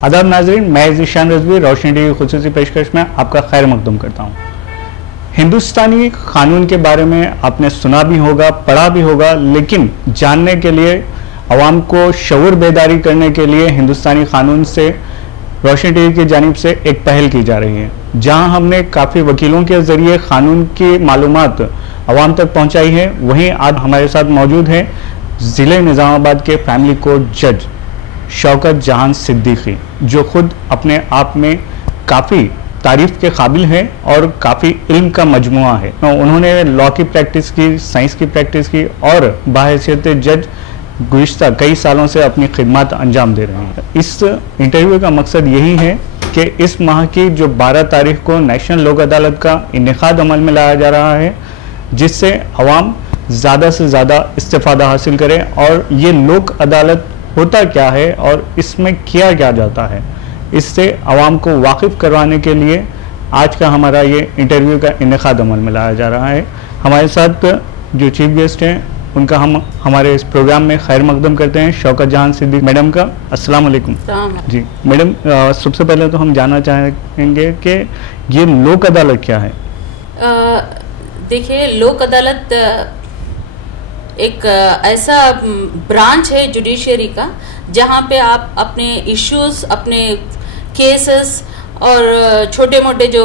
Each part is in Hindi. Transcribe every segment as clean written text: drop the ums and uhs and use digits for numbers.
आदाब नाजरीन, मैं ज़ीशान रज़वी रोशनी टीवी की खुसूसी पेशकश में आपका खैर मकदूम करता हूँ। हिंदुस्तानी कानून के बारे में आपने सुना भी होगा, पढ़ा भी होगा, लेकिन जानने के लिए, अवाम को शऊर बेदारी करने के लिए हिंदुस्तानी कानून से रोशनी टीवी की जानिब से एक पहल की जा रही है, जहाँ हमने काफ़ी वकीलों के ज़रिए कानून की मालूमात अवाम तक पहुँचाई है। वहीं आज हमारे साथ मौजूद है ज़िले निज़ामाबाद के फैमिली कोर्ट जज शौकत जहान सिद्दीकी, जो खुद अपने आप में काफ़ी तारीफ़ के काबिल है और काफ़ी इल्म का मजमुआ है। उन्होंने लॉ की प्रैक्टिस की, साइंस की प्रैक्टिस की और बाहैसियत जज गुज़िश्ता कई सालों से अपनी खिदमत अंजाम दे रहे हैं। इस इंटरव्यू का मकसद यही है कि इस माह की जो 12 तारीख को नेशनल लोक अदालत का इनेकाद अमल में लाया जा रहा है, जिससे अवाम ज़्यादा से ज़्यादा इस्तेफ़ादा हासिल करें और ये लोक अदालत होता क्या है और इसमें किया क्या जाता है, इससे आवाम को वाकिफ़ करवाने के लिए आज का हमारा ये इंटरव्यू का इनेकाद अमल में लाया जा रहा है। हमारे साथ जो चीफ गेस्ट हैं उनका हम हमारे इस प्रोग्राम में खैर मकदम करते हैं शौकत जहान सिद्दीकी मैडम का। अस्सलाम वालेकुम। जी मैडम, सबसे पहले तो हम जानना चाहेंगे कि ये लोक अदालत क्या है? देखिए, लोक अदालत एक ऐसा ब्रांच है जुडिशरी का जहाँ पे आप अपने इश्यूज, अपने केसेस और छोटे मोटे जो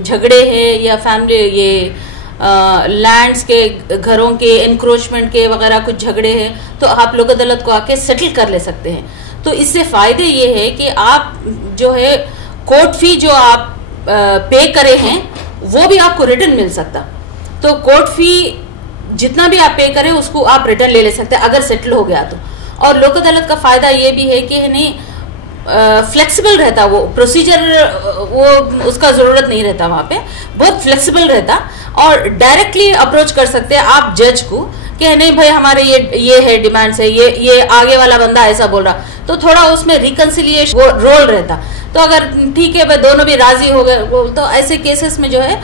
झगड़े हैं या फैमिली ये लैंड्स के, घरों के एनक्रोचमेंट के वगैरह कुछ झगड़े हैं, तो आप लोक अदालत को आके सेटल कर ले सकते हैं। तो इससे फ़ायदे ये है कि आप जो है कोर्ट फी जो आप पे करे हैं वो भी आपको रिटर्न मिल सकता। तो कोर्ट फी जितना भी आप पे करें उसको आप रिटर्न ले सकते हैं अगर सेटल हो गया तो। और लोक अदालत का फायदा ये भी है कि नहीं फ्लेक्सिबल रहता, वो प्रोसीजर वो उसका ज़रूरत नहीं रहता, वहाँ पे बहुत फ्लेक्सिबल रहता और डायरेक्टली अप्रोच कर सकते हैं आप जज को कि नहीं भाई हमारे ये है डिमांड्स है, ये आगे वाला बंदा ऐसा बोल रहा, तो थोड़ा उसमें रिकन्सिलिएशन रोल रहता। तो अगर ठीक है भाई दोनों भी राजी हो गए तो ऐसे केसेस में जो है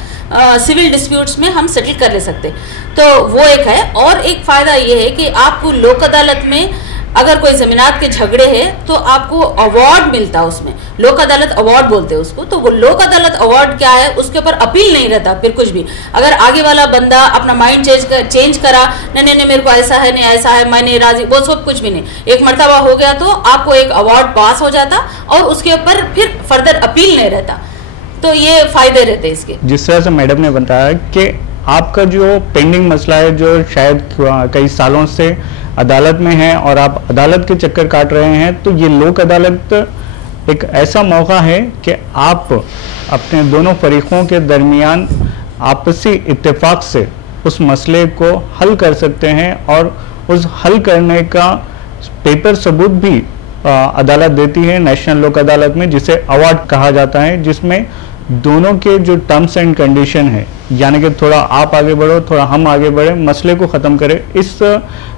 सिविल डिस्प्यूट्स में हम सेटल कर ले सकते। तो वो एक है। और एक फायदा ये है कि आपको लोक अदालत में अगर कोई जमीनात के झगड़े हैं तो आपको अवार्ड मिलता है, उसमें लोक अदालत अवार्ड बोलते हैं उसको। तो वो लोक अदालत अवार्ड क्या है, उसके ऊपर अपील नहीं रहता फिर कुछ भी। अगर आगे वाला बंदा अपना माइंड चेंज करा, नहीं मेरे को ऐसा है, नहीं ऐसा है, मैं नहीं राजी, वो सब कुछ भी नहीं, एक मर्तबा हो गया तो आपको एक अवार्ड पास हो जाता और उसके ऊपर फिर फर्दर अपील नहीं रहता। तो ये फायदे रहते इसके। जिस तरह से मैडम ने बताया कि आपका जो पेंडिंग मसला है जो शायद कई सालों से अदालत में है और आप अदालत के चक्कर काट रहे हैं, तो ये लोक अदालत एक ऐसा मौका है कि आप अपने दोनों फरीकों के दरमियान आपसी इत्तेफाक से उस मसले को हल कर सकते हैं और उस हल करने का पेपर सबूत भी अदालत देती है नेशनल लोक अदालत में, जिसे अवार्ड कहा जाता है, जिसमें दोनों के जो टर्म्स एंड कंडीशन है, यानी कि थोड़ा आप आगे बढ़ो थोड़ा हम आगे बढ़े, मसले को ख़त्म करें, इस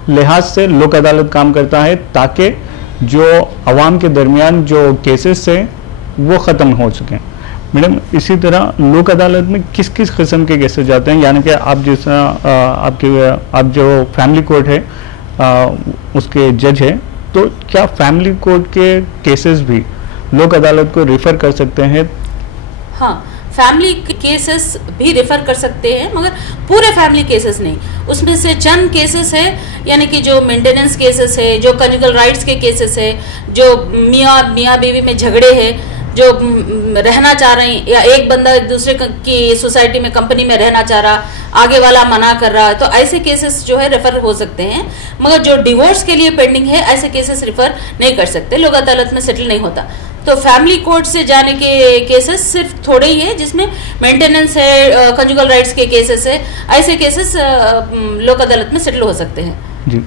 लिहाज से लोक अदालत काम करता है ताकि जो अवाम के दरमियान जो केसेस है वो ख़त्म हो सकें। मैडम, इसी तरह लोक अदालत में किस किस किस्म के केसेस जाते हैं, यानी कि आप जिस आप जो फैमिली कोर्ट है उसके जज है, तो क्या फैमिली कोर्ट के केसेस भी लोक अदालत को रेफर कर सकते हैं? हाँ, फैमिली केसेस भी रेफर कर सकते हैं, मगर पूरे फैमिली केसेस नहीं। उसमें से चंद केसेस है, यानी कि जो मेंटेनेंस केसेस है, जो कंजुगल राइट्स के केसेस है, जो मियाँ बीवी में झगड़े हैं, जो रहना चाह रहे हैं या एक बंदा दूसरे की सोसाइटी में, कंपनी में रहना चाह रहा, आगे वाला मना कर रहा है, तो ऐसे केसेस जो है रेफर हो सकते हैं। मगर जो डिवोर्स के लिए पेंडिंग है ऐसे केसेस रेफर नहीं कर सकते, लोक अदालत में सेटल नहीं होता। तो फैमिली कोर्ट से जाने के केसेस सिर्फ थोड़े ही है, जिसमें मेंटेनेंस है, कंजुगल राइट्स के केसेस है, ऐसे केसेस लोक अदालत में सेटल हो सकते हैं। जी,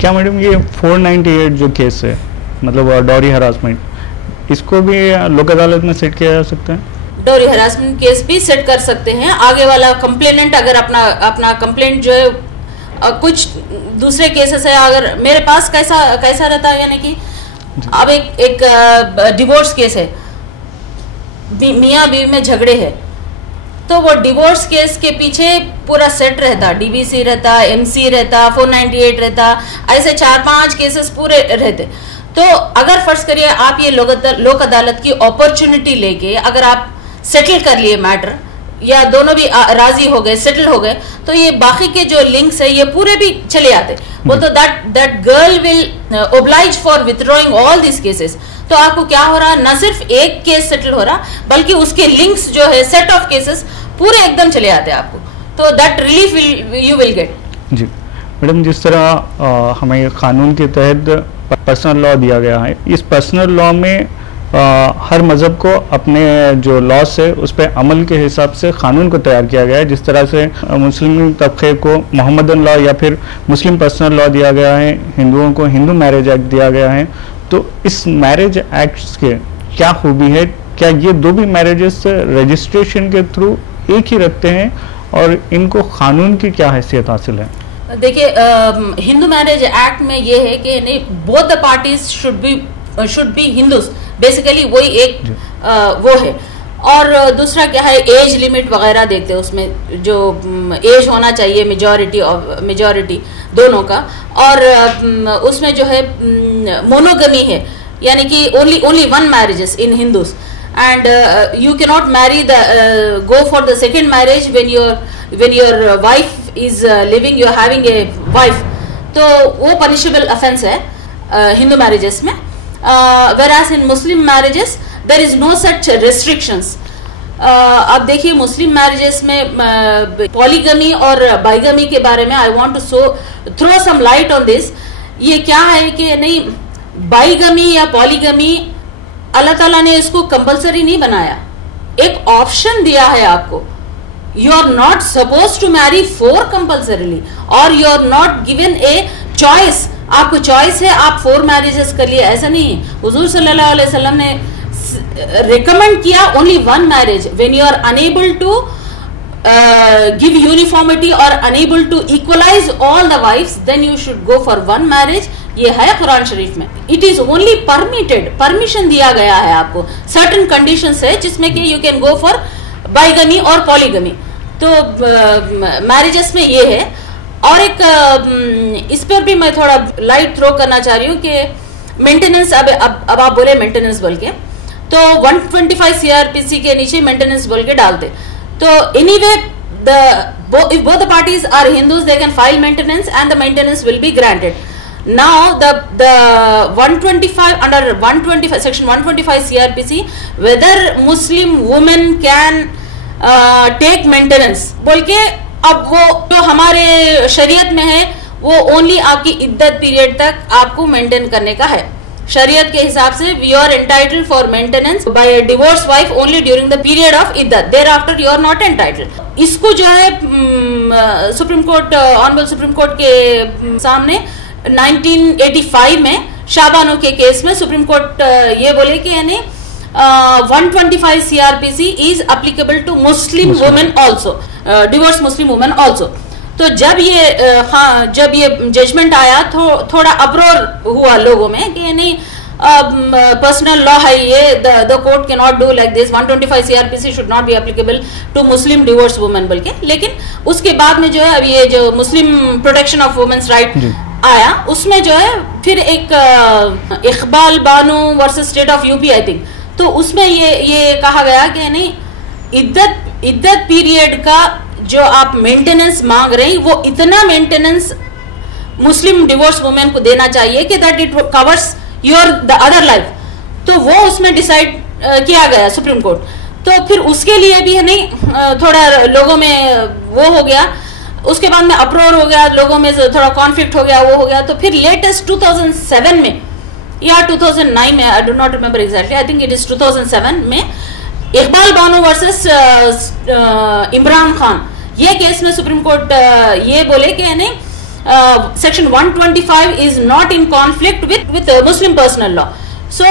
क्या मैडम ये 498 जो केस है, मतलब डॉरी हरासमेंट, इसको भी लोक अदालत में सेट किया जा सकता है? डॉरी हरासमेंट केस भी सेट कर सकते हैं। आगे वाला कंप्लेनेंट अगर अपना कंप्लेंट जो है कुछ दूसरे केसेस है, अगर मेरे पास कैसा रहता है, यानी कि अब एक डिवोर्स केस है, मियाँ बीवी में झगड़े है, तो वो डिवोर्स केस के पीछे पूरा सेट रहता, डीवीसी रहता, एमसी रहता, 498 रहता, ऐसे 4-5 केसेस पूरे रहते। तो अगर फर्ज करिए आप ये लोक अदालत की अपॉर्चुनिटी लेके अगर आप सेटल कर लिए मैटर, या दोनों भी राजी हो गए, सेटल हो गए, तो ये बाकी के जो लिंक्स है ये पूरे भी चले आते। वो तो that girl will oblige for withdrawing all this cases. तो आपको क्या हो रहा, न सिर्फ एक केस सेटल हो रहा बल्कि उसके लिंक्स जो है सेट ऑफ केसेस पूरे एकदम चले आते हैं आपको। तो that relief you will get. जी मैडम, जिस तरह हमें कानून के तहत पर्सनल लॉ दिया गया है, इस पर्सनल लॉ में हर मज़हब को अपने जो लॉस है उस पर अमल के हिसाब से कानून को तैयार किया गया है। जिस तरह से मुस्लिम तबके को मोहम्मदन लॉ या फिर मुस्लिम पर्सनल लॉ दिया गया है, हिंदुओं को हिंदू मैरिज एक्ट दिया गया है। तो इस मैरिज एक्ट्स के क्या खूबी है? क्या ये दो भी मैरिजेस रजिस्ट्रेशन के थ्रू एक ही रखते हैं और इनको कानून की क्या हैसियत हासिल है? देखिए, हिंदू मैरिज एक्ट में ये है कि नहीं, both the parties should be Hindus, basically वही एक वो है। और दूसरा क्या है, एज लिमिट वगैरह देखते हैं उसमें, जो एज होना चाहिए मेजॉरिटी दोनों का। और उसमें जो है मोनोगमी है, यानी कि only one marriages in Hindus, and you can not merry go for the second marriage when your wife is living, you are having a wife, तो वो पनिशेबल ऑफेंस है हिंदू मैरिजेस में। whereas in Muslim marriages there is no such restrictions। अब देखिए मुस्लिम मैरिजेस में पॉलीगमी और बाइगमी के बारे में I want to throw some light on this. ये क्या है कि नहीं, बाइगमी या पॉलीगमी अल्लाह ताला ने इसको कंपलसरी नहीं बनाया, एक ऑप्शन दिया है आपको। You are not supposed to marry 4 compulsorily, or you are not given a choice। आपको चॉइस है आप 4 मैरिजेस कर लिए, ऐसा नहीं है। हुजूर सल्लल्लाहु अलैहि वसल्लम ने रिकमेंड किया only 1 marriage. When you are unable to give uniformity और unable to equalize all the wives, then you should go for 1 marriage. ये है कुरान शरीफ में, it is only permitted, permission दिया गया है आपको। सर्टेन कंडीशंस है जिसमें कि you can go for bigamy और पॉलीगमी। तो मैरिजेस में ये है। और एक इस पर भी मैं थोड़ा लाइट थ्रो करना चाह रही हूँ कि मेंटेनेंस, अब आप बोले मेंटेनेंस बोल के, तो 125 CRPC के नीचे मेंटेनेंस बोल के डालते। तो anyway if both the parties are Hindus, they can file maintenance and the maintenance will be granted. Now the 125 under 125 section 125 CRPC, whether Muslim women can take maintenance बोल के, अब वो जो हमारे शरीयत में है वो ओनली आपकी इद्दत पीरियड तक आपको मेंटेन करने का है। शरीयत के हिसाब से we are entitled for maintenance by a divorce wife only during the period of iddat, there after you are not entitled. इसको जो है Supreme Court, honourable Supreme Court के सामने 1985 में शाबानो के केस में सुप्रीम कोर्ट ये बोले कि यानी 125 CRPC is applicable to Muslim women also, divorced Muslim women also। तो जब ये जजमेंट आया थोड़ा अप्रोर हुआ लोगों में कि नहीं पर्सनल लॉ है ये, the court can not do like this, 125 CRPC should not be applicable to Muslim divorce women बोल के। लेकिन उसके बाद में जो है अभी ये जो मुस्लिम प्रोटेक्शन ऑफ वुमेन्स राइट आया, उसमें जो है फिर एक Iqbal Bano versus state of UP I think, तो उसमें ये कहा गया कि नहीं इद्दत पीरियड का जो आप मेंटेनेंस मांग रहे हैं वो इतना मेंटेनेंस मुस्लिम डिवोर्स वुमेन को देना चाहिए कि that it covers your the other life. तो वो उसमें डिसाइड किया गया सुप्रीम कोर्ट। तो फिर उसके लिए भी है नहीं थोड़ा लोगों में वो हो गया, उसके बाद में अप्रोर हो गया, लोगों में थोड़ा कॉन्फ्लिक्ट हो गया, वो हो गया। तो फिर लेटेस्ट 2007 में या 2009 में, I do not remember exactly, I think it is 2007 में इकबाल बानो वर्सेस इमरान खान, ये केस में सुप्रीम कोर्ट ये बोले कि यानी section 125 is not in conflict with Muslim personal law. So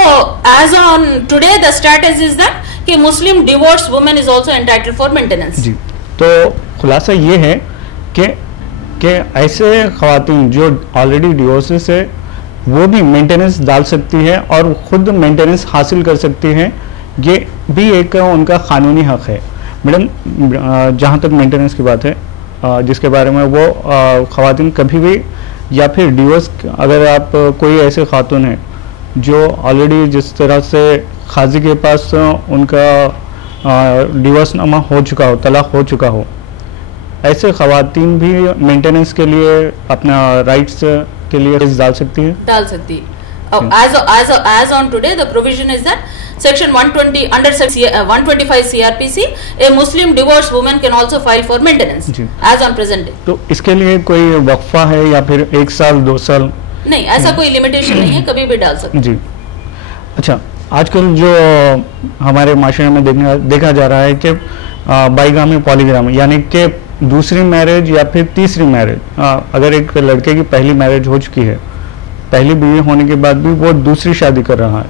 as on today the status is that कि Muslim divorce women is also entitled for maintenance. जी, तो खुलासा ये है कि ऐसे खवातीन जो ऑलरेडी डिवोर्सेस है वो भी मेंटेनेंस डाल सकती है और खुद मेंटेनेंस हासिल कर सकती है, ये भी एक उनका कानूनी हक है। मैडम, जहाँ तक मेंटेनेंस की बात है, जिसके बारे में वो खवातीन कभी भी या फिर डिवोर्स, अगर आप कोई ऐसे खातून है जो ऑलरेडी जिस तरह से काजी के पास उनका डिवोर्सनामा हो चुका हो, तलाक हो चुका हो, ऐसे खवातीन भी मेंटेनेंस के लिए अपना राइट्स के लिए केस डाल सकती है? डाल सकती है। As on today, the provision is that section 120 under section 125 CRPC, a Muslim divorced woman can also file for maintenance as on present day. तो इसके लिए कोई वक्फा है या फिर 1 साल 2 साल? नहीं, ऐसा कोई लिमिटेशन नहीं है, कभी भी डाल सकते जी। अच्छा, आजकल जो हमारे माशरे में देखा जा रहा है कि बाईगामी पॉलीगामी, यानी कि दूसरी मैरिज या फिर तीसरी मैरिज, अगर एक लड़के की पहली मैरिज हो चुकी है, पहली बीवी होने के बाद भी वो दूसरी शादी कर रहा है,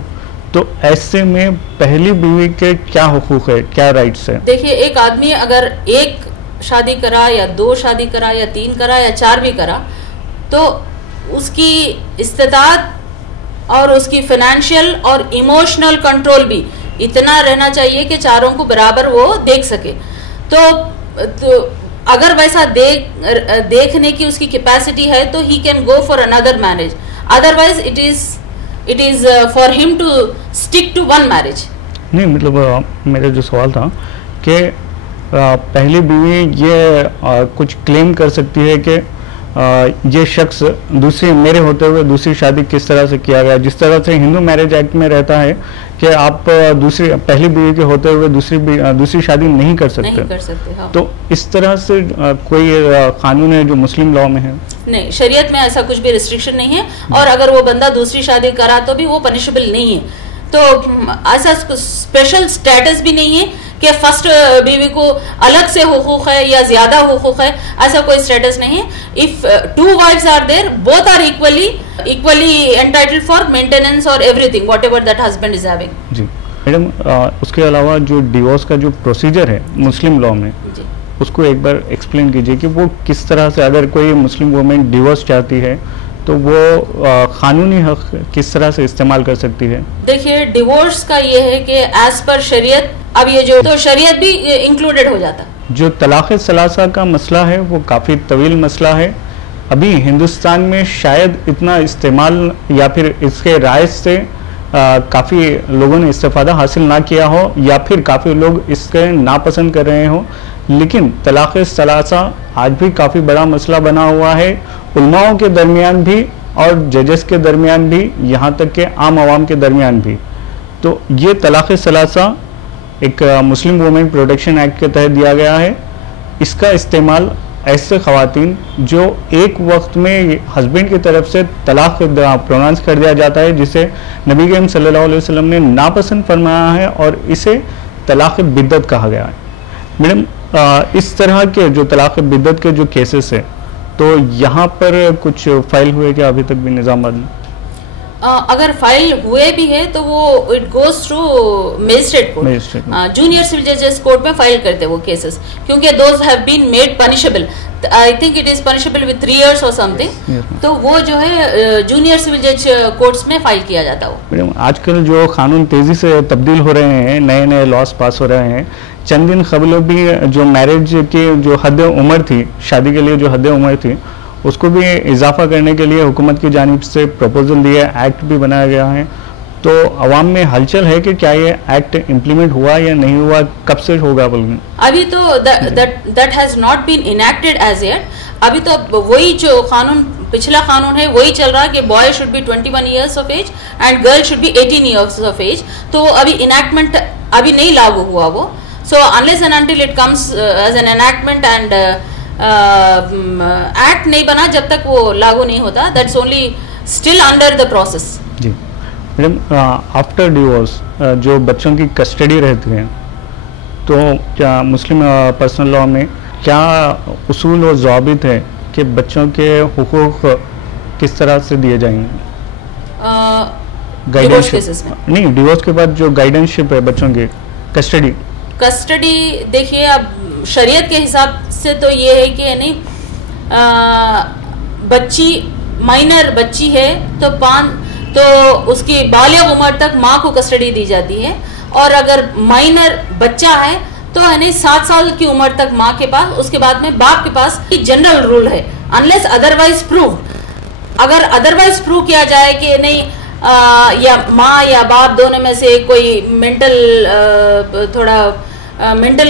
तो ऐसे में पहली बीवी के क्या हुकूक है, क्या राइट्स है? देखिए, एक आदमी अगर एक शादी करा या 2 शादी करा या 3 करा या 4 भी करा, तो उसकी इस्तेताअत और उसकी फाइनेंशियल और इमोशनल कंट्रोल भी इतना रहना चाहिए कि चारों को बराबर वो देख सके। तो अगर वैसा देखने की उसकी कैपेसिटी है तो he can go for another marriage, otherwise it is for him to stick to one marriage. नहीं, मतलब मेरा जो सवाल था कि पहली बीवी ये कुछ क्लेम कर सकती है कि ये शख्स दूसरी, मेरे होते हुए दूसरी शादी किस तरह से किया गया, जिस तरह से हिंदू मैरिज एक्ट में रहता है कि आप पहली बीवी के होते हुए दूसरी शादी नहीं कर सकते, हाँ। तो इस तरह से कोई कानून है जो मुस्लिम लॉ में है? नहीं, शरीयत में ऐसा कुछ भी रिस्ट्रिक्शन नहीं है, और अगर वो बंदा दूसरी शादी करा तो भी वो पनिशेबल नहीं है। तो ऐसा स्पेशल स्टेटस भी नहीं है कि फर्स्ट बीवी को अलग से हुकूक है या ज्यादा हुकूक है, ऐसा कोई स्टेटस नहीं है। If 2 wives are there, both are equally entitled for maintenance और everything whatever that husband is having. जी मैडम, उसके अलावा जो डिवोर्स का जो प्रोसीजर है मुस्लिम लॉ में, उसको एक बार एक्सप्लेन कीजिए कि वो किस तरह से, अगर कोई मुस्लिम वुमेन डिवोर्स चाहती है तो वो कानूनी हक किस तरह से इस्तेमाल कर सकती है? देखिए, डिवोर्स का ये है कि एज पर शरीयत, अब ये जो तो शरीयत भी इंक्लूडेड हो जाता। जो तलाक़ सलासा का मसला है वो काफ़ी तवील मसला है। अभी हिंदुस्तान में शायद इतना इस्तेमाल या फिर इसके राय से काफ़ी लोगों ने इस्तेफादा हासिल ना किया हो, या फिर काफ़ी लोग इसके नापसंद कर रहे हो, लेकिन तलाक़ सलासा आज भी काफ़ी बड़ा मसला बना हुआ है, उलमाओं के दरमियान भी और जजेस के दरमियान भी, यहाँ तक के आम आवाम के दरमियान भी। तो ये तलाक़ सलासा एक मुस्लिम वुमेन प्रोटेक्शन एक्ट के तहत दिया गया है। इसका इस्तेमाल ऐसे ख़वातीन जो एक वक्त में हस्बैंड की तरफ से तलाक़ प्रोनाउंस कर दिया जाता है, जिसे नबी करीम सल्लल्लाहु अलैहि वसल्लम ने नापसंद फरमाया है और इसे तलाक़ बिद्दत कहा गया है। मैडम, इस तरह के जो तलाक़ बिद्दत के जो केसेस है, तो यहाँ पर कुछ फाइल हुए क्या अभी तक भी निज़ामाबाद में? अगर फाइल हुए भी है तो वो it goes through magistrate court, junior civil जजेस कोर्ट में फाइल करते हैं वो केसेस, क्योंकि those have been made punishable. I think it is punishable with 3 years और समथिंग, तो वो जो है जूनियर सिविल जज कोर्ट्स में फाइल किया जाता है। मैडम, आजकल जो कानून तेजी से तब्दील हो रहे हैं, नए नए लॉस पास हो रहे हैं, चंद दिन कबल भी जो मैरिज की जो हद उम्र थी, शादी के लिए जो हद उम्र थी, उसको भी इजाफा करने के लिए हुकूमत की जानिब से प्रपोजल दिया, एक्ट भी बनाया गया है। तो अवाम में हलचल है कि क्या ये एक्ट इम्प्लीमेंट हुआ या नहीं हुआ, कब से होगा? बोल अभी तो that has not been enacted as yet. अभी तो वही जो कानून, पिछला कानून है वही चल रहा है कि boy should be 21 years of age and girl should be 18 years of age. तो अभी इनैक्टमेंट अभी नहीं लागू हुआ वो। So unless and until it comes as an enactment and act नहीं बना, जब तक वो लागू नहीं होता, that's only still under the process. जी मैडम, आफ्टर डिवोर्स जो बच्चों की कस्टडी रहती है, तो क्या मुस्लिम पर्सनल लॉ में क्या उसूल और ज़ाबित है कि बच्चों के हुकूक किस तरह से दिए जाएंगे? डिवोर्स केसेस में नहीं, डिवोर्स के बाद जो गाइडेंसशिप है बच्चों की कस्टडी, देखिए अब शरीयत के हिसाब से तो ये है कि नहीं, बच्ची माइनर बच्ची है तो उसकी बालिग उम्र तक माँ को कस्टडी दी जाती है, और अगर माइनर बच्चा है तो है नहीं 7 साल की उम्र तक माँ के पास, उसके बाद में बाप के पास। जनरल रूल है, अनलेस अदरवाइज प्रूव। अगर अदरवाइज प्रूव किया जाए कि नहीं या माँ या बाप दोनों में से कोई मेंटल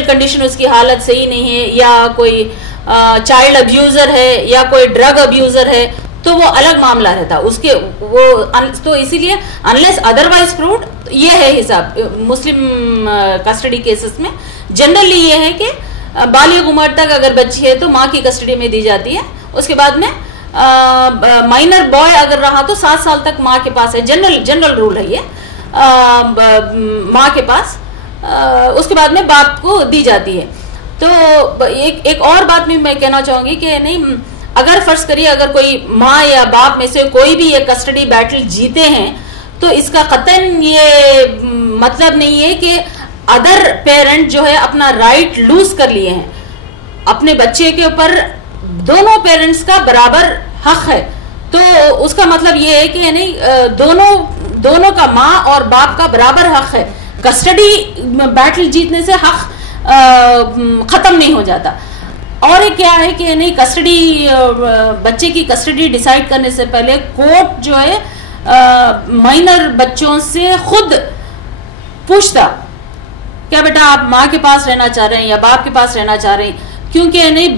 कंडीशन उसकी हालत सही नहीं है, या कोई चाइल्ड अब्यूजर है, या कोई ड्रग अब्यूजर है, तो वो अलग मामला रहता उसके वो। तो इसीलिए अनलेस अदरवाइज प्रूव्ड, ये है हिसाब मुस्लिम कस्टडी केसेस में। जनरली ये है कि बालिग उम्र तक अगर बच्ची है तो माँ की कस्टडी में दी जाती है, उसके बाद में माइनर बॉय अगर रहा तो 7 साल तक माँ के पास है। जनरल रूल है ये, माँ के पास, उसके बाद में बाप को दी जाती है। तो एक और बात भी मैं कहना चाहूंगी कि नहीं, अगर फर्ज करिए अगर कोई माँ या बाप में से कोई भी ये कस्टडी बैटल जीते हैं तो इसका कतन ये मतलब नहीं है कि अदर पेरेंट जो है अपना राइट लूज कर लिए हैं। अपने बच्चे के ऊपर दोनों पेरेंट्स का बराबर हक है, तो उसका मतलब ये है कि नहीं, दोनों का माँ और बाप का बराबर हक है। कस्टडी बैटल जीतने से हक खत्म नहीं हो जाता। और एक क्या है कि नहीं, कस्टडी बच्चे की कस्टडी डिसाइड करने से पहले कोर्ट जो है माइनर बच्चों से खुद पूछता, क्या बेटा आप माँ के पास रहना चाह रहे हैं या बाप के पास रहना चाह रहे हैं, क्योंकि नहीं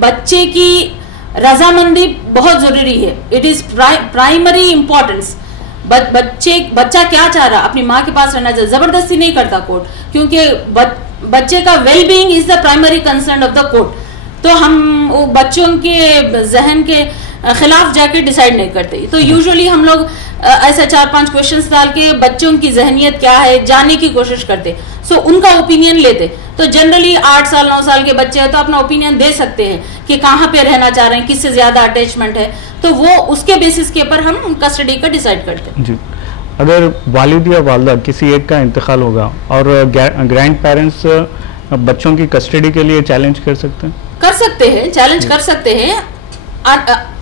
बच्चे की रजामंदी बहुत जरूरी है। It is primary importance. बच्चा क्या चाह रहा, अपनी माँ के पास रहना चाह, जबरदस्ती नहीं करता कोर्ट, क्योंकि बच्चे का well being is the primary concern of the court. तो हम बच्चों के जहन के खिलाफ जाके डिसाइड नहीं करते। तो यूजुअली हम लोग ऐसा 4-5 क्वेश्चंस डाल के बच्चों की जहनियत क्या है जानने की कोशिश करते, सो उनका ओपिनियन लेते। तो जनरली 8 साल 9 साल के बच्चे हैं तो अपना ओपिनियन दे सकते हैं कि कहाँ पे रहना चाह रहे हैं, किससे ज्यादा अटैचमेंट है, तो वो उसके बेसिस के ऊपर हम कस्टडी का डिसाइड करते हैं। जी, अगर वालिद या वालिदा किसी एक का इंतकाल होगा और ग्रैंड पेरेंट्स बच्चों की कस्टडी के लिए चैलेंज कर सकते हैं? चैलेंज कर सकते हैं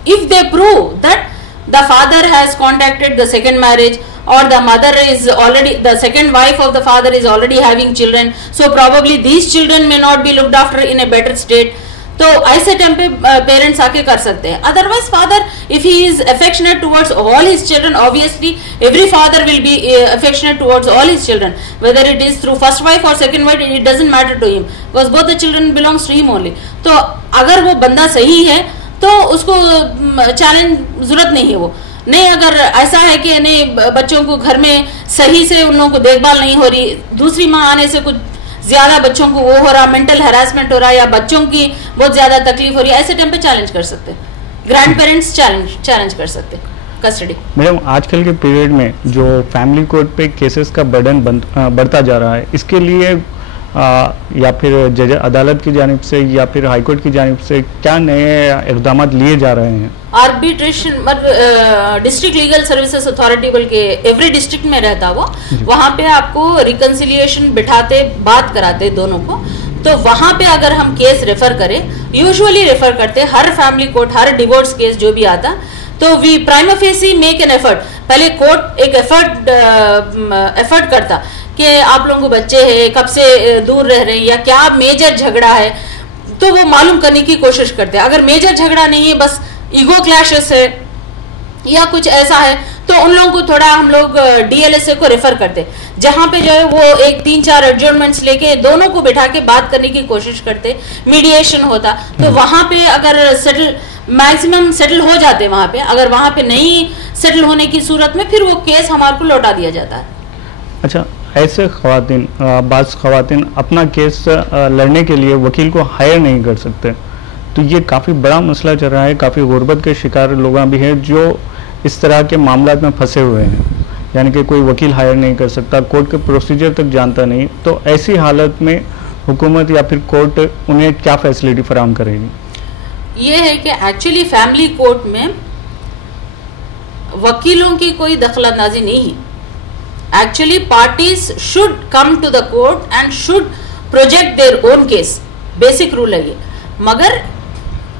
if they prove that the father has contacted the second marriage or the mother is already, the second wife of the father is already having children, so probably these children may not be looked after in a better state. तो ऐसे टाइम पे पेरेंट्स आके कर सकते हैं। Otherwise father if he is affectionate towards all his children, obviously every father will be affectionate towards all his children, whether it is through first wife और second wife, it doesn't matter to him, because both the children belongs to him only. तो अगर वो बंदा सही है तो उसको चैलेंज जरूरत नहीं है। वो नहीं, अगर ऐसा है कि नहीं बच्चों को घर में सही से उन लोगों को देखभाल नहीं हो रही, दूसरी माँ आने से कुछ ज्यादा बच्चों को वो हो रहा, मेंटल हैरेसमेंट हो रहा, या बच्चों की बहुत ज्यादा तकलीफ हो रही है, ऐसे टाइम पे चैलेंज कर सकते हैं, ग्रैंड पेरेंट्स चैलेंज कर सकते हैं कस्टडी। मैडम, आजकल के पीरियड में जो फैमिली कोर्ट पे केसेस का बर्डन बढ़ता जा रहा है, इसके लिए या फिर जज अदालत की जानिब से या फिर हाईकोर्ट की जानिब से क्या नए इक़दाम लिए जा रहे हैं? Arbitration district legal services authority बल्कि एवरी डिस्ट्रिक्ट में रहता वो, वहाँ पे आपको रिकंसिलिएशन बिठाते, बात कराते दोनों को। तो वहाँ पे अगर हम केस रेफर करें, यूजुअली रेफर करते हर फैमिली कोर्ट, हर डिवोर्स केस जो भी आता, तो we prima facie make an effort. पहले कोर्ट एक एफर्ट करता कि आप लोगों को बच्चे हैं, कब से दूर रह रहे हैं, या क्या मेजर झगड़ा है, तो वो मालूम करने की कोशिश करते हैं। अगर मेजर झगड़ा नहीं है, बस ईगो क्लैशेस है या कुछ ऐसा है, तो उन लोगों को थोड़ा हम लोग डीएलएसए को रेफर करते, जहां पे जो है वो एक 3-4 एडजर्नमेंट्स लेके दोनों को बिठा के बात करने की कोशिश करते, मीडिएशन होता। तो वहां पे अगर मैक्सिमम सेटल हो जाते वहां पे, अगर वहां पे नहीं सेटल होने की सूरत में फिर वो केस हमारे को लौटा दिया जाता है। अच्छा, ऐसे ख्वातीन, बाज़ ख्वातीन अपना केस लड़ने के लिए वकील को हायर नहीं कर सकते, तो ये काफ़ी बड़ा मसला चल रहा है। काफ़ी गुर्बत के शिकार लोग भी हैं जो इस तरह के मामला में फंसे हुए हैं, यानी कि कोई वकील हायर नहीं कर सकता, कोर्ट के प्रोसीजर तक जानता नहीं। तो ऐसी हालत में हुकूमत या फिर कोर्ट उन्हें क्या फैसिलिटी फराहम करेगी? ये है कि एक्चुअली फैमिली कोर्ट में वकीलों की कोई दखलंदाजी नहीं है। Actually, parties should come to the court and should project their own case. Basic rule है ये। मगर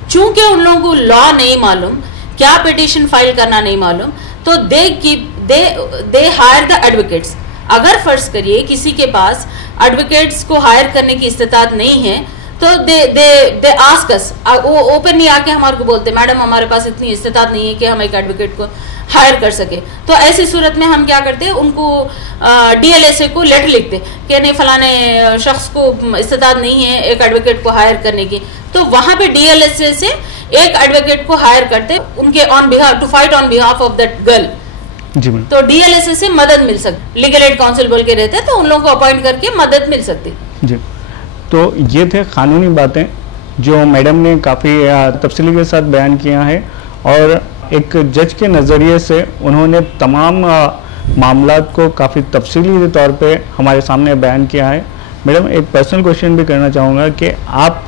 चूंकि उन लोगों को लॉ नहीं मालूम, क्या पिटिशन फाइल करना नहीं मालूम, तो दे हायर द एडवोकेट्स। अगर फर्ज करिए किसी के पास एडवोकेट्स को हायर करने की इस्तेताद नहीं है, तो दे आस्क अस, वो ओपनली आके हमारे को बोलते, मैडम हमारे पास इतनी इस्तेताद नहीं है कि हम एक एडवोकेट को हायर कर सके। तो ऐसी सूरत में हम क्या करते, उनको DLSA को लेटर लिखते कि नहीं फलाने शख्स को इस्तेताद नहीं है एक एडवोकेट को हायर करने की, तो वहां पे DLSA से एक एडवोकेट को हायर करते उनके on behalf to fight on behalf of that girl. तो DLSA से मदद मिल सकती, लीगल एड काउंसिल बोल के रहते तो उन लोगों को अपॉइंट करके मदद मिल सकती जी। तो ये थे कानूनी बातें जो मैडम ने काफ़ी तफसीली के साथ बयान किया है, और एक जज के नज़रिए से उन्होंने तमाम मामलात को काफ़ी तफसीली तौर पे हमारे सामने बयान किया है। मैडम, एक पर्सनल क्वेश्चन भी करना चाहूँगा कि आप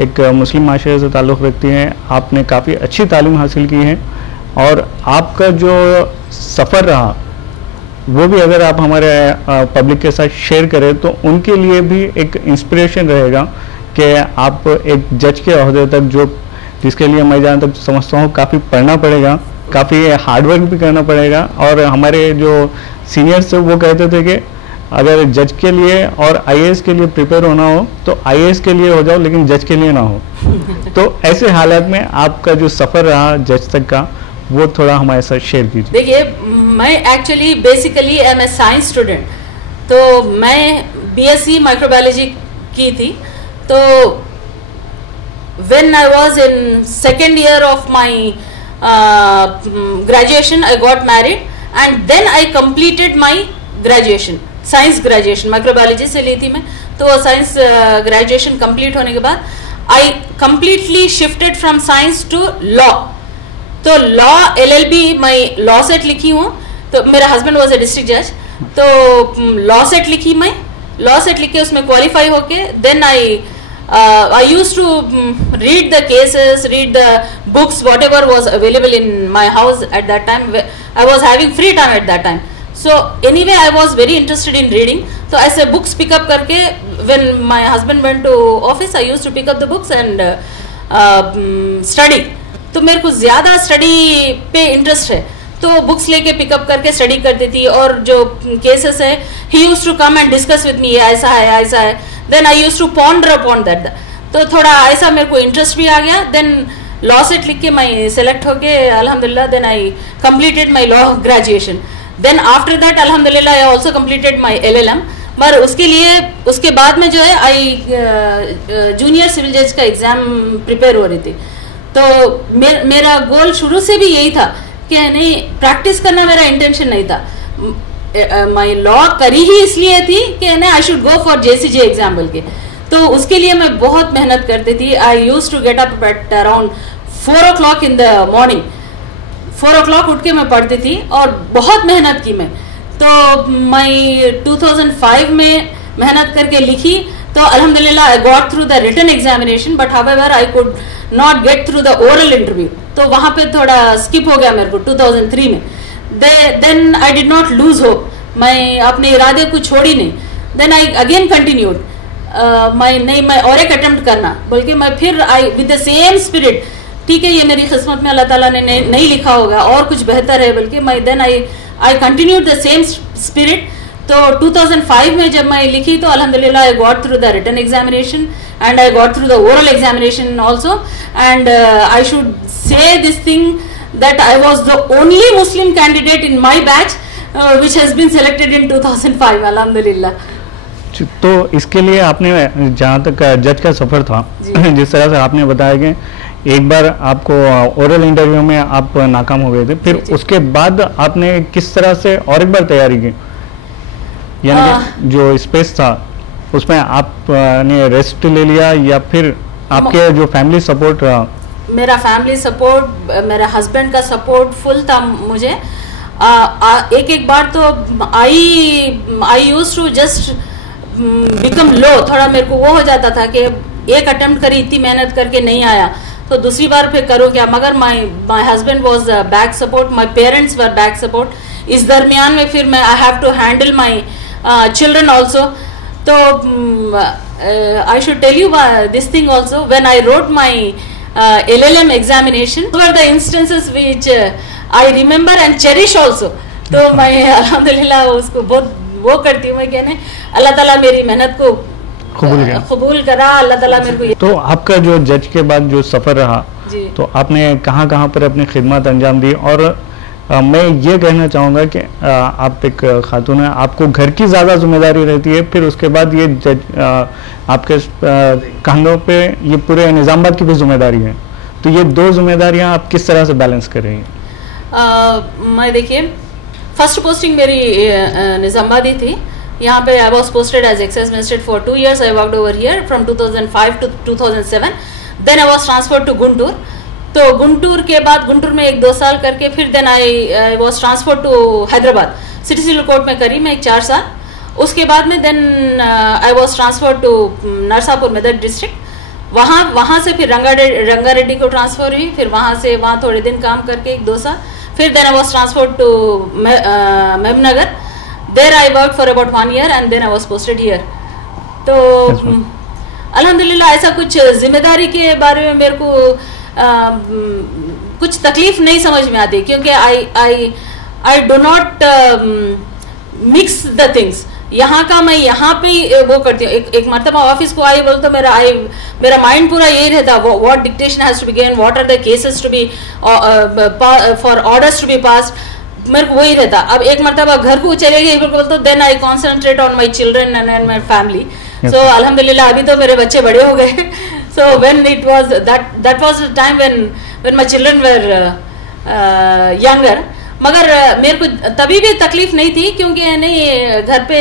एक मुस्लिम माशरे से ताल्लुक़ रखती हैं, आपने काफ़ी अच्छी तालीम हासिल की है, और आपका जो सफ़र रहा वो भी अगर आप हमारे पब्लिक के साथ शेयर करें तो उनके लिए भी एक इंस्पिरेशन रहेगा कि आप एक जज के ओहदे तक, जो जिसके लिए मैं जहाँ तक समझता हूँ काफ़ी पढ़ना पड़ेगा, काफ़ी हार्डवर्क भी करना पड़ेगा। और हमारे जो सीनियर्स थे वो कहते थे कि अगर जज के लिए और IAS के लिए प्रिपेयर होना हो तो IAS के लिए हो जाओ, लेकिन जज के लिए ना हो। तो ऐसे हालात में आपका जो सफ़र रहा जज तक का, वो थोड़ा हमारे साथ शेयर कीजिए। देखिए, मैं actually basically am a science student, तो मैं BSc माइक्रोबायोलॉजी की थी। तो when I was in second year of my graduation, I got married and then I completed my graduation, science graduation microbiology से ली थी मैं। तो वो साइंस ग्रेजुएशन कंप्लीट होने के बाद I completely shifted from science to law. तो लॉ LLB मैं लॉ सेट लिखी हूँ। तो मेरा हस्बैंड वॉज ए डिस्ट्रिक्ट जज, तो लॉ सेट लिखी मैं, लॉ सेट लिख के उसमें क्वालिफाई होके then I used to read the cases, read the books, whatever was available in my house at that time. I was having free time at that time. So anyway, I was very interested in reading. So ऐसे books pick up करके, when my husband went to office, I used to pick up the books and study. तो मेरे को ज़्यादा स्टडी पे इंटरेस्ट है, तो बुक्स लेके पिकअप करके स्टडी करती थी। और जो केसेस है, he used to come and discuss with me, ऐसा है ऐसा है। Then I used to ponder upon that. तो थोड़ा ऐसा मेरे को इंटरेस्ट भी आ गया। देन लॉ सेट लिख के मैं सेलेक्ट होके अल्हम्दुलिल्लाह then I completed my law graduation. Then after that अल्हम्दुलिल्लाह I also completed my LLM। पर उसके लिए उसके बाद में जो है आई जूनियर सिविल जज का एग्जाम प्रिपेयर हो रही थी। तो मेरा गोल शुरू से भी यही था कि नहीं, प्रैक्टिस करना मेरा इंटेंशन नहीं था। मैं लॉ करी ही इसलिए थी कि नहीं I should go for JCJ exam बोल के। तो उसके लिए मैं बहुत मेहनत करती थी। I used to get up at around 4 o'clock in the morning. 4 o'clock उठ के मैं पढ़ती थी और बहुत मेहनत की मैं। तो मैं 2005 में मेहनत करके लिखी। तो अल्हम्दुलिल्लाह I got through the written examination, but however I could not get through the oral interview. तो वहां पे थोड़ा स्किप हो गया मेरे को 2003 में। Then I did not lose hope, मैं अपने इरादे को छोड़ी नहीं। देन आई अगेन कंटिन्यूड, मैं और एक अटेम्प्ट करना, बल्कि मैं फिर आई विद द सेम स्पिरिट, ठीक है ये मेरी किस्मत में अल्लाह ताला ने नहीं लिखा होगा और कुछ बेहतर है, बल्कि मैं then I continued the same spirit. तो 2005 में जब मैं लिखी तो अल्हम्दुलिल्लाह I got through the written examination and I got through the oral examination also. And I should say this thing that I was the only Muslim candidate in my batch which has been selected in 2005 अल्हम्दुलिल्लाह। तो इसके लिए आपने जहाँ तक जज का सफ़र था, जिस तरह से आपने बताया कि एक बार आपको ओरल इंटरव्यू में आप नाकाम हो गए थे, फिर उसके बाद आपने किस तरह से और एक बार तैयारी की, यानी कि जो स्पेस था उसमें आपने रेस्ट ले लिया या फिर आपके जो फैमिली सपोर्ट रहा? मेरा फैमिली सपोर्ट, मेरा हस्बैंड का सपोर्ट फुल था मुझे। एक बार तो आई यूज टू जस्ट बिकम लो, थोड़ा मेरे को वो हो जाता था कि एक अटेम्प्ट करी, इतनी मेहनत करके नहीं आया तो दूसरी बार फिर करो क्या। मगर my husband was back support, my parents were back support. इस दरमियान में फिर मैं I have to handle my children also. तो I should tell you this thing also, when I wrote my LLM examination were the instances which I remember and cherish also। तो मैं अल्हम्दुलिल्लाह उसको बहुत वो करती हूँ मैं, कहने अल्लाह ताला मेरी मेहनत को कबूल करा, अल्लाह ताला मेरे को। तो आपका जो जज के बाद जो सफ़र रहा, तो आपने कहाँ पर अपनी खिदमत अंजाम दी और मैं ये कहना चाहूँगा कि आप एक खातून हैं, आपको घर की ज़्यादा जिम्मेदारी रहती है, फिर उसके बाद ये आपके कंधों पे ये पूरे निज़ामाबाद की भी जिम्मेदारी है, तो ये दो जिम्मेदारियां आप किस तरह से बैलेंस कर रही हैं? मैं देखिए, फर्स्ट पोस्टिंग मेरी निज़ामाबाद ही थी। यहाँ पे I was posted as excise magistrate for 2 years. I worked over here from 2005 to 2007. Then I was transferred to Guntur. तो गुंटूर के बाद गुंटूर में 1-2 साल करके फिर then I was transfer to Hyderabad. City civil court में करी मैं 4 साल। उसके बाद में then I was transfer to Narsapur Medak district. वहाँ से फिर रंगारेड्डी को ट्रांसफर हुई, फिर वहाँ थोड़े दिन काम करके 1-2 साल, फिर then I was transfer to Memnagar. There I work for about 1 year and then I was posted here. तो अल्हम्दुलिल्लाह ऐसा कुछ जिम्मेदारी के बारे में मेरे को कुछ तकलीफ नहीं समझ में आती, क्योंकि I do not mix the things. यहाँ का मैं यहाँ पे वो करती हूँ। एक मरतबा ऑफिस को आई बोल तो मेरा माइंड पूरा यही रहता, what dictation has to be given, what are the cases to be for orders to be passed, मेरे को वही रहता। अब एक मरतबा घर को चले गए बोलते then I concentrate on my children and my family. So अल्हम्दुलिल्लाह अभी तो मेरे बच्चे बड़े हो गए। So when it was that was the time when my children were younger, मगर मेरे को तभी भी तकलीफ नहीं थी, क्योंकि नहीं घर पे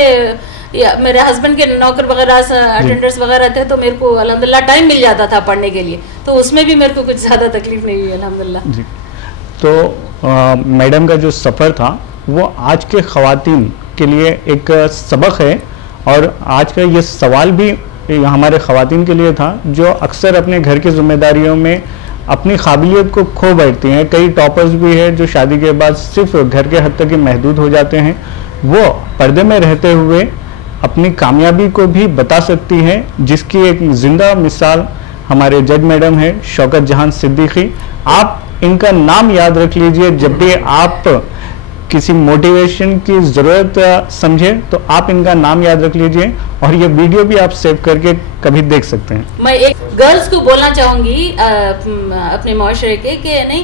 मेरे हस्बैंड के नौकर वगैरह अटेंडर्स वगैरह थे, तो मेरे को अल्हम्दुलिल्लाह टाइम मिल जाता था पढ़ने के लिए, तो उसमें भी मेरे को कुछ ज़्यादा तकलीफ नहीं हुई अल्हम्दुलिल्लाह जी। तो मैडम का जो सफ़र था वो आज के ख़वातीन के लिए एक सबक है, और आज का ये सवाल भी हमारे ख़वातीन के लिए था जो अक्सर अपने घर की जिम्मेदारियों में अपनी काबिलियत को खो बैठती हैं। कई टॉपर्स भी हैं जो शादी के बाद सिर्फ घर के हद तक ही महदूद हो जाते हैं, वो पर्दे में रहते हुए अपनी कामयाबी को भी बता सकती हैं, जिसकी एक ज़िंदा मिसाल हमारे जज मैडम है शौकत जहान सिद्दीकी। आप इनका नाम याद रख लीजिए, जब भी आप किसी मोटिवेशन की ज़रूरत समझे तो आप इनका नाम याद रख लीजिए, और ये वीडियो भी आप सेव करके कभी देख सकते हैं। मैं एक गर्ल्स को बोलना चाहूँगी अपने माशरे के कि नहीं,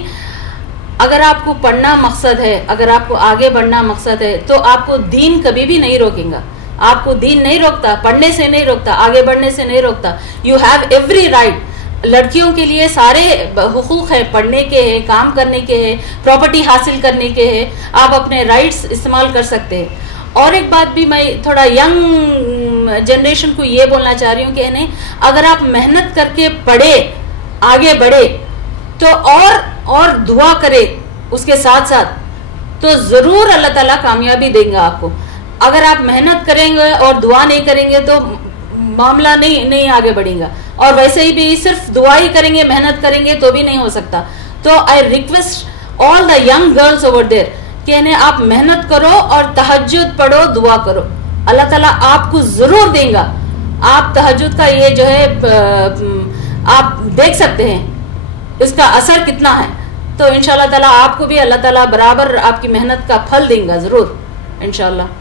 अगर आपको पढ़ना मकसद है, अगर आपको आगे बढ़ना मकसद है, तो आपको दीन कभी भी नहीं रोकेगा। आपको दीन नहीं रोकता, पढ़ने से नहीं रोकता, आगे बढ़ने से नहीं रोकता। You have every right. लड़कियों के लिए सारे हुकूक है, पढ़ने के हैं, काम करने के हैं, प्रॉपर्टी हासिल करने के हैं, आप अपने राइट्स इस्तेमाल कर सकते हैं। और एक बात भी मैं थोड़ा यंग जनरेशन को ये बोलना चाह रही हूँ कि नहीं, अगर आप मेहनत करके पढ़े, आगे बढ़े, तो और दुआ करे उसके साथ साथ, तो ज़रूर अल्लाह ताला कामयाबी देंगे आपको। अगर आप मेहनत करेंगे और दुआ नहीं करेंगे तो मामला नहीं आगे बढ़ेगा, और वैसे ही भी सिर्फ दुआ ही करेंगे, मेहनत करेंगे तो भी नहीं हो सकता। तो I request all the young girls over there कि आप मेहनत करो और तहज्जुद पढ़ो, दुआ करो, अल्लाह ताला आपको जरूर देगा। आप तहज्जुद का ये जो है आप देख सकते हैं इसका असर कितना है, तो इंशाल्लाह ताला आपको भी अल्लाह ताला बराबर आपकी मेहनत का फल देगा ज़रूर इंशाल्लाह।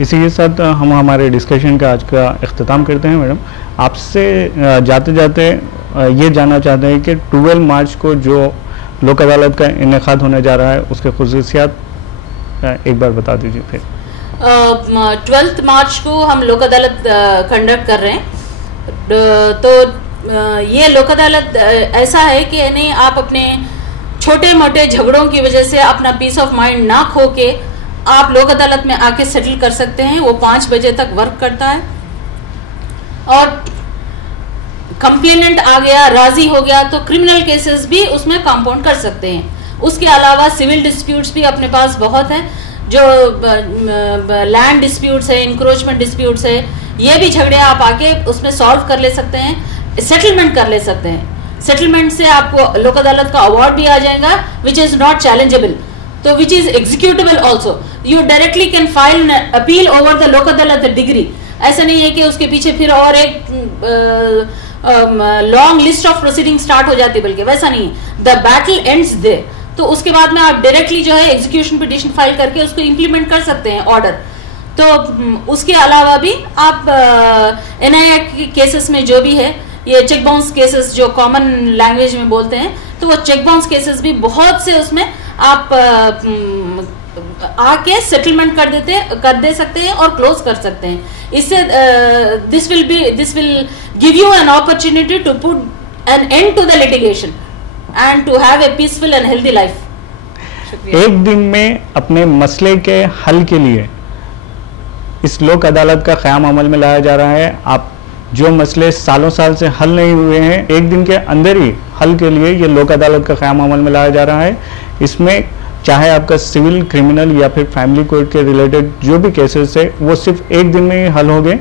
इसी के साथ हम हमारे डिस्कशन का आज का इख्तिताम करते हैं। मैडम, आपसे जाते जाते ये जानना चाहते हैं कि 12 मार्च को जो लोक अदालत का इनेकाद होने जा रहा है, उसके खुसूसियात एक बार बता दीजिए फिर। 12 मार्च को हम लोक अदालत कंडक्ट कर रहे हैं। तो ये लोक अदालत ऐसा है कि नहीं, आप अपने छोटे मोटे झगड़ों की वजह से अपना पीस ऑफ माइंड ना खो के आप लोक अदालत में आके सेटल कर सकते हैं। वो 5 बजे तक वर्क करता है, और कंप्लेनेंट आ गया, राजी हो गया, तो क्रिमिनल केसेस भी उसमें कंपाउंड कर सकते हैं। उसके अलावा सिविल डिस्प्यूट्स भी अपने पास बहुत हैं, जो लैंड डिस्प्यूट्स है, इंक्रोचमेंट डिस्प्यूट्स है, ये भी झगड़े आप आके उसमें सॉल्व कर ले सकते हैं, सेटलमेंट कर ले सकते हैं। सेटलमेंट से आपको लोक अदालत का अवार्ड भी आ जाएगा, विच इज नॉट चैलेंजेबल, तो which is executable also. You directly can file appeal over the लोक अदालत डिग्री। ऐसा नहीं है कि उसके पीछे फिर और एक long list of proceeding start हो जाती, बल्कि वैसा नहीं है। The battle ends there. तो उसके बाद में आप डायरेक्टली जो है एग्जीक्यूशन पिटीशन फाइल करके उसको इंप्लीमेंट कर सकते हैं ऑर्डर। तो उसके अलावा भी आप NIA के केसेस में जो भी है, ये चेक बाउंस केसेस जो कॉमन लैंग्वेज में बोलते हैं, तो वो चेक बाउंस केसेस भी बहुत से उसमें आप आके सेटलमेंट कर दे सकते हैं और क्लोज कर सकते हैं। इससे this will give you an opportunity to put an end to the litigation and to have a peaceful and healthy life. एक दिन में अपने मसले के हल के लिए इस लोक अदालत का क़याम अमल में लाया जा रहा है। आप जो मसले सालों साल से हल नहीं हुए हैं, एक दिन के अंदर ही हल के लिए ये लोक अदालत का क़याम अमल में लाया जा रहा है। इसमें चाहे आपका सिविल, क्रिमिनल या फिर फैमिली कोर्ट के रिलेटेड जो भी केसेस है वो सिर्फ एक दिन में ही हल हो गए।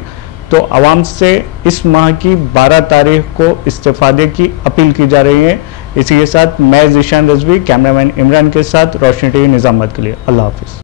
तो आवाम से इस माह की 12 तारीख को इस्तीफादे की अपील की जा रही है। इसी के साथ मैं ज़ीशान रज़वी, कैमरामैन इमरान के साथ रोशनी टीवी निज़ामाबाद के लिए। अल्लाह हाफिज़।